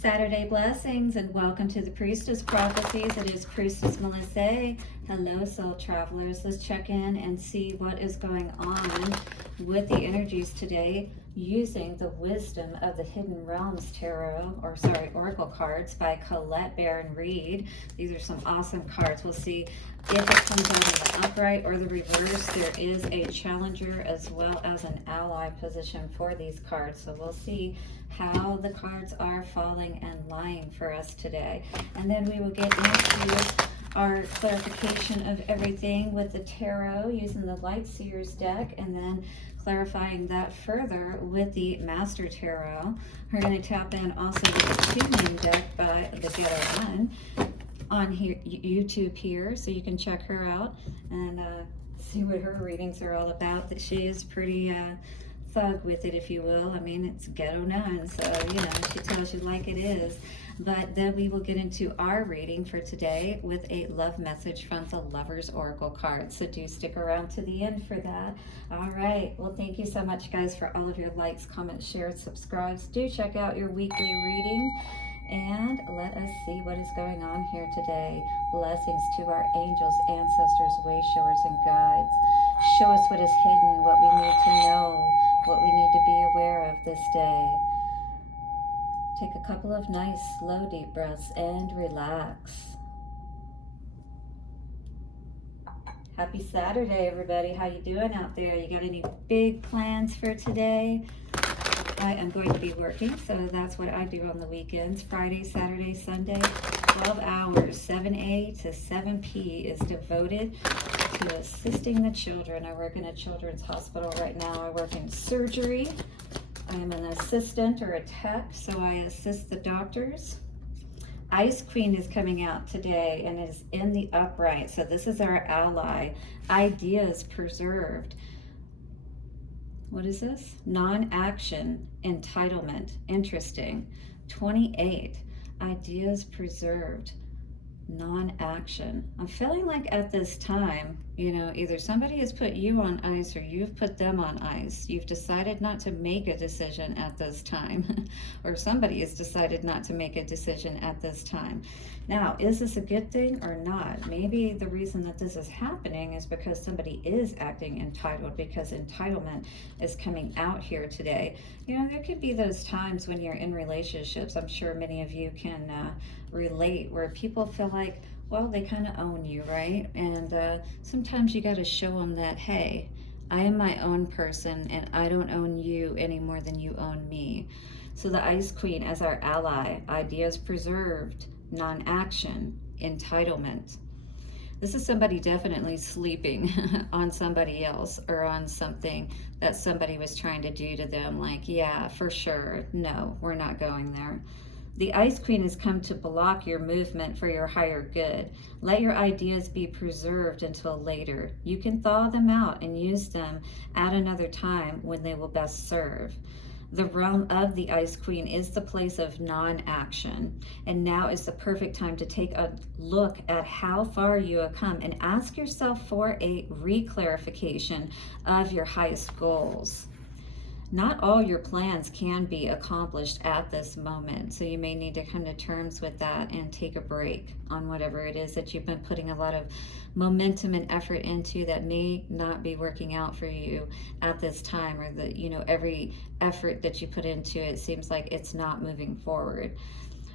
Saturday blessings and welcome to the Priestess Prophecies. It is Priestess Melissae. Hello, soul travelers. Let's check in and see what is going on with the energies today using the Wisdom of the Hidden Realms Oracle cards by Colette Baron Reed. These are some awesome cards. We'll see if it comes out in the upright or the reverse. There is a challenger as well as an ally position for these cards. So we'll see how the cards are falling and lying for us today. And then we will get into our clarification of everything with the tarot using the Light Seers deck, and then clarifying that further with the Master Tarot. We're going to tap in also with the two-name deck by the Ghetto One on here, YouTube here, so you can check her out and see what her readings are all about. That she is pretty thug with it, if you will. I mean, it's Ghetto Nun, so you know, she tells you like it is. But then we will get into our reading for today with a love message from the Lover's Oracle card. So do stick around to the end for that. All right. Well, thank you so much, guys, for all of your likes, comments, shares, subscribes. Do check out your weekly readings. And let us see what is going on here today. Blessings to our angels, ancestors, way showers, and guides. Show us what is hidden, what we need to know, what we need to be aware of this day. Take a couple of nice, slow, deep breaths and relax. Happy Saturday, everybody. How you doing out there? You got any big plans for today? I am going to be working, so that's what I do on the weekends. Friday, Saturday, Sunday, 12 hours, 7 to 7 p is devoted to assisting the children. I work in a children's hospital right now. I work in surgery. I am an assistant or a tech, so I assist the doctors. Ice Queen is coming out today and is in the upright, so this is our ally. Ideas preserved. What is this? Non-action, entitlement. Interesting. 28. Ideas preserved. Non-action. I'm feeling like at this time, you know, either somebody has put you on ice or you've put them on ice. You've decided not to make a decision at this time, or somebody has decided not to make a decision at this time. Now, is this a good thing or not? Maybe the reason that this is happening is because somebody is acting entitled, because entitlement is coming out here today. You know, there could be those times when you're in relationships, I'm sure many of you can relate, where people feel like, well, they kind of own you, right? And sometimes you got to show them that, hey, I am my own person and I don't own you any more than you own me. So the Ice Queen as our ally, ideas preserved, non-action, entitlement. This is somebody definitely sleeping on somebody else or on something that somebody was trying to do to them. Like, yeah, for sure. No, we're not going there. The Ice Queen has come to block your movement for your higher good. Let your ideas be preserved until later. You can thaw them out and use them at another time when they will best serve. The realm of the Ice Queen is the place of non-action, and now is the perfect time to take a look at how far you have come and ask yourself for a re-clarification of your highest goals. Not all your plans can be accomplished at this moment, so you may need to come to terms with that and take a break on whatever it is that you've been putting a lot of momentum and effort into that may not be working out for you at this time, or that, you know, every effort that you put into it seems like it's not moving forward.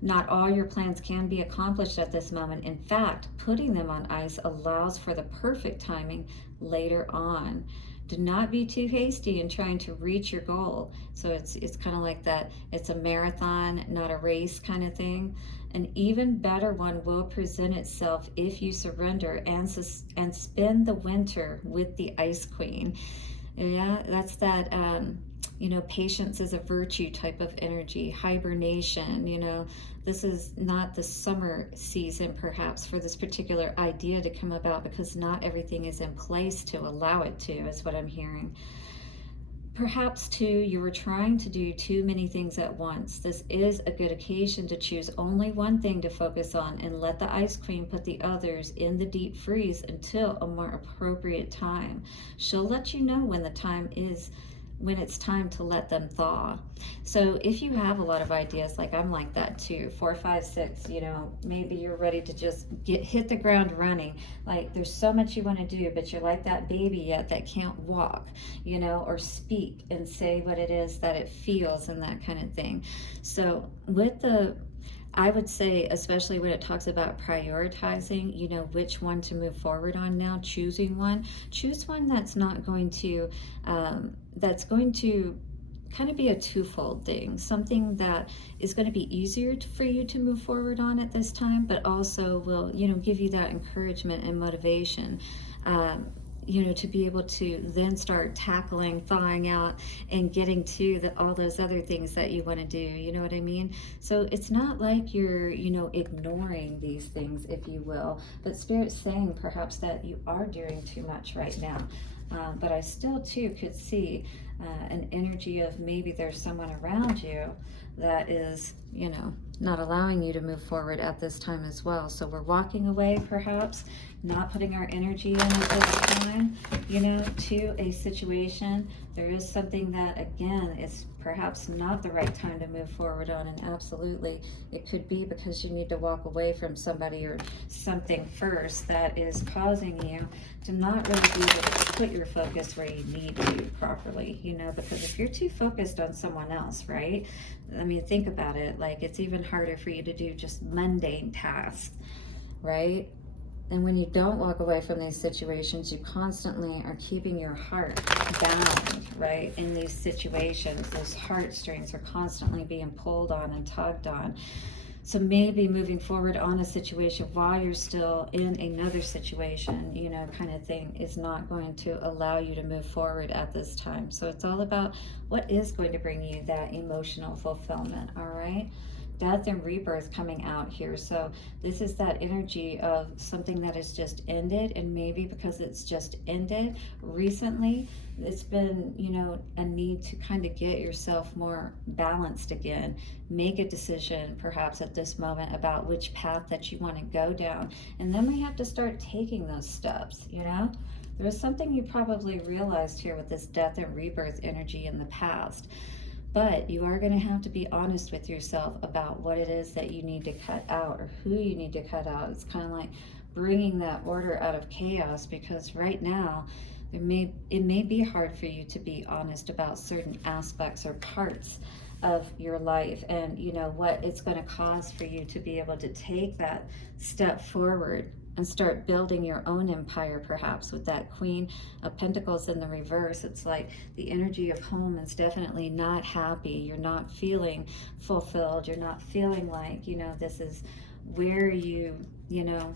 Not all your plans can be accomplished at this moment. In fact, putting them on ice allows for the perfect timing later on. Do not be too hasty in trying to reach your goal. So it's kind of like that, it's a marathon, not a race kind of thing. An even better one will present itself if you surrender and spend the winter with the Ice Queen. Yeah, that's that, you know, patience is a virtue type of energy, hibernation. You know, this is not the summer season perhaps for this particular idea to come about, because not everything is in place to allow it to, is what I'm hearing. Perhaps too, you were trying to do too many things at once. This is a good occasion to choose only one thing to focus on and let the Ice Queen put the others in the deep freeze until a more appropriate time. She'll let you know when the time is when it's time to let them thaw. So if you have a lot of ideas, like I'm like that too, 4, 5, 6, you know, maybe you're ready to just hit the ground running. Like there's so much you want to do, but you're like that baby yet that can't walk, you know, or speak and say what it is that it feels and that kind of thing. So with I would say, especially when it talks about prioritizing, you know, which one to move forward on now, choose one that's not going to, that's going to kind of be a twofold thing, something that is going to be easier for you to move forward on at this time, but also will, you know, give you that encouragement and motivation. You know, to be able to then start tackling, thawing out, and getting to all those other things that you want to do. You know what I mean? So it's not like you're, you know, ignoring these things, if you will, but Spirit's saying perhaps that you are doing too much right now. But I still too could see an energy of maybe there's someone around you that is, you know, not allowing you to move forward at this time as well. So we're walking away, perhaps not putting our energy in at this time, you know, to a situation. There is something that, again, is perhaps not the right time to move forward on, and absolutely it could be because you need to walk away from somebody or something first that is causing you to not really be able to put your focus where you need to properly, you know, because if you're too focused on someone else, right? I mean, think about it, like it's even harder for you to do just mundane tasks, right? And when you don't walk away from these situations, you constantly are keeping your heart bound, right? In these situations, those heartstrings are constantly being pulled on and tugged on. So maybe moving forward on a situation while you're still in another situation, you know, kind of thing, is not going to allow you to move forward at this time. So it's all about what is going to bring you that emotional fulfillment, all right? Death and rebirth coming out here. So this is that energy of something that has just ended, and maybe because it's just ended recently, it's been, you know, a need to kind of get yourself more balanced again. Make a decision perhaps at this moment about which path that you want to go down, and then we have to start taking those steps, you know. There was something you probably realized here with this death and rebirth energy in the past. But you are going to have to be honest with yourself about what it is that you need to cut out or who you need to cut out. It's kind of like bringing that order out of chaos, because right now it may be hard for you to be honest about certain aspects or parts of your life, and you know what it's going to cause for you to be able to take that step forward and start building your own empire, perhaps with that Queen of Pentacles in the reverse. It's like the energy of home is definitely not happy. You're not feeling fulfilled. You're not feeling like, you know, this is where you know,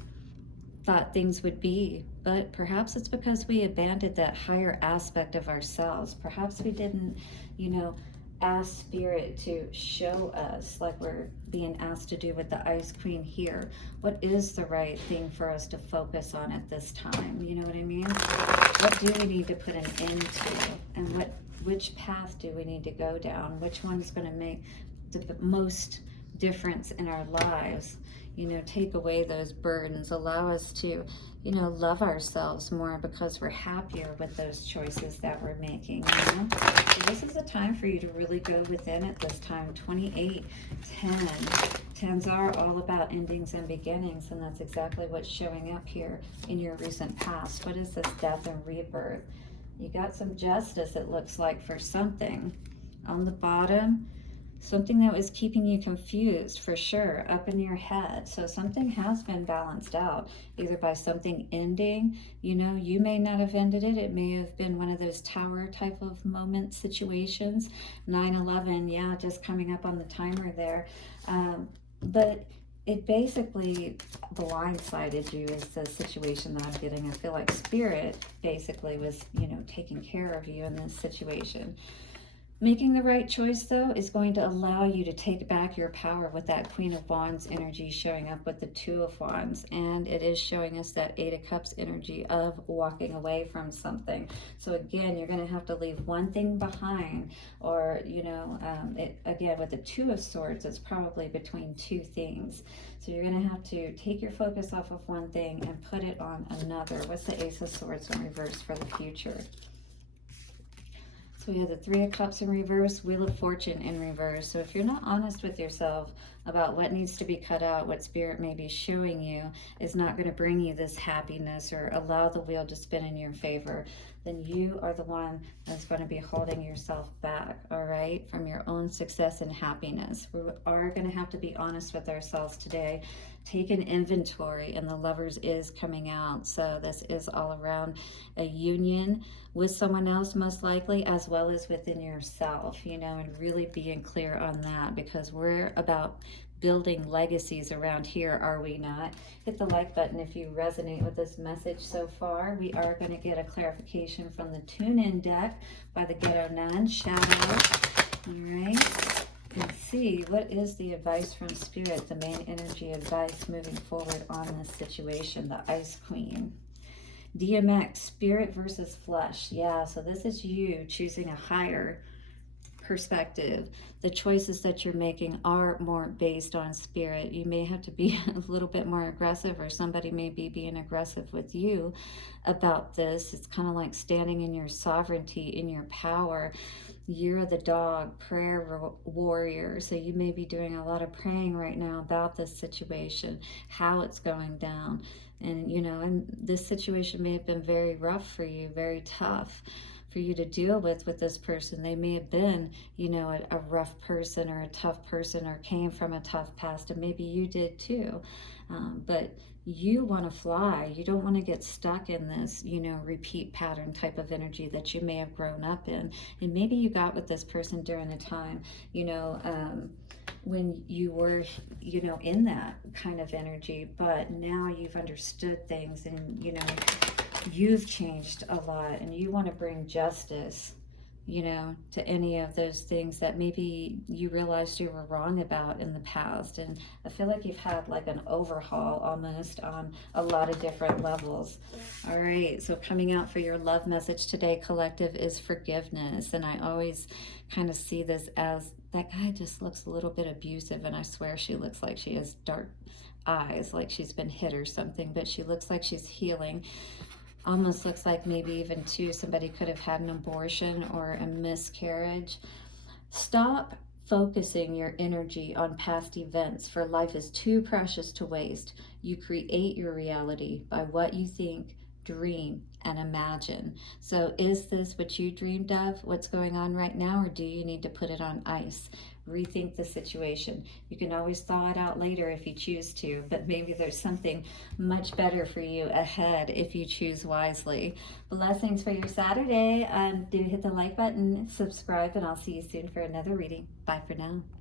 thought things would be. But perhaps it's because we abandoned that higher aspect of ourselves. Perhaps we didn't, you know, ask Spirit to show us, like we're being asked to do with the Ice Queen here, what is the right thing for us to focus on at this time. You know what I mean? What do we need to put an end to, and which path do we need to go down? Which one's going to make the most difference in our lives? You know, take away those burdens, allow us to, you know, love ourselves more because we're happier with those choices that we're making, you know? So this is a time for you to really go within at this time. 28, 10. 10s are all about endings and beginnings, and that's exactly what's showing up here in your recent past. What is this death and rebirth? You got some justice, it looks like, for something. On the bottom, something that was keeping you confused, for sure, up in your head. So something has been balanced out, either by something ending. You know, you may not have ended it. It may have been one of those tower type of moment situations. 9/11, yeah, just coming up on the timer there. But it basically blindsided you is the situation that I'm getting. I feel like Spirit basically was, you know, taking care of you in this situation. Making the right choice, though, is going to allow you to take back your power with that Queen of Wands energy showing up with the Two of Wands. And it is showing us that Eight of Cups energy of walking away from something. So again, you're going to have to leave one thing behind, or, you know, again, with the Two of Swords, it's probably between two things. So you're going to have to take your focus off of one thing and put it on another. What's the Ace of Swords in reverse for the future? So we have the Three of Cups in reverse, Wheel of Fortune in reverse. So if you're not honest with yourself about what needs to be cut out, what Spirit may be showing you is not going to bring you this happiness or allow the wheel to spin in your favor, then you are the one that's going to be holding yourself back, all right, from your own success and happiness. We are going to have to be honest with ourselves today. Take an inventory, and the Lovers is coming out. So this is all around a union with someone else, most likely, as well as within yourself, you know, and really being clear on that, because we're about building legacies around here, are we not? Hit the like button if you resonate with this message so far. We are going to get a clarification from the tune-in deck by the Ghetto Nun, Shadow. All right. And see what is the advice from Spirit, the main energy advice moving forward on this situation, the Ice Queen. DMX, spirit versus flesh. Yeah, so this is you choosing a higher perspective. The choices that you're making are more based on spirit. You may have to be a little bit more aggressive, or somebody may be being aggressive with you about this. It's kind of like standing in your sovereignty, in your power. You're the dog, prayer warrior. So you may be doing a lot of praying right now about this situation, how it's going down. And, you know, and this situation may have been very rough for you, very tough for you to deal with this person. They may have been, you know, a rough person or a tough person, or came from a tough past, and maybe you did too. But you want to fly. You don't want to get stuck in this, you know, repeat pattern type of energy that you may have grown up in. And maybe you got with this person during a time, you know, when you were, you know, in that kind of energy, but now you've understood things, and, you know, you've changed a lot, and you want to bring justice, you know, to any of those things that maybe you realized you were wrong about in the past. And I feel like you've had like an overhaul almost on a lot of different levels. All right, so coming out for your love message today, collective, is forgiveness. And I always kind of see this as, that guy just looks a little bit abusive, and I swear she looks like she has dark eyes, like she's been hit or something, but she looks like she's healing. Almost looks like maybe even too somebody could have had an abortion or a miscarriage. Stop focusing your energy on past events, for life is too precious to waste. You create your reality by what you think, dream, and imagine. So is this what you dreamed of, what's going on right now, or do you need to put it on ice? Rethink the situation. You can always thaw it out later if you choose to, but maybe there's something much better for you ahead if you choose wisely. Blessings for your Saturday. Do hit the like button, subscribe, and I'll see you soon for another reading. Bye for now.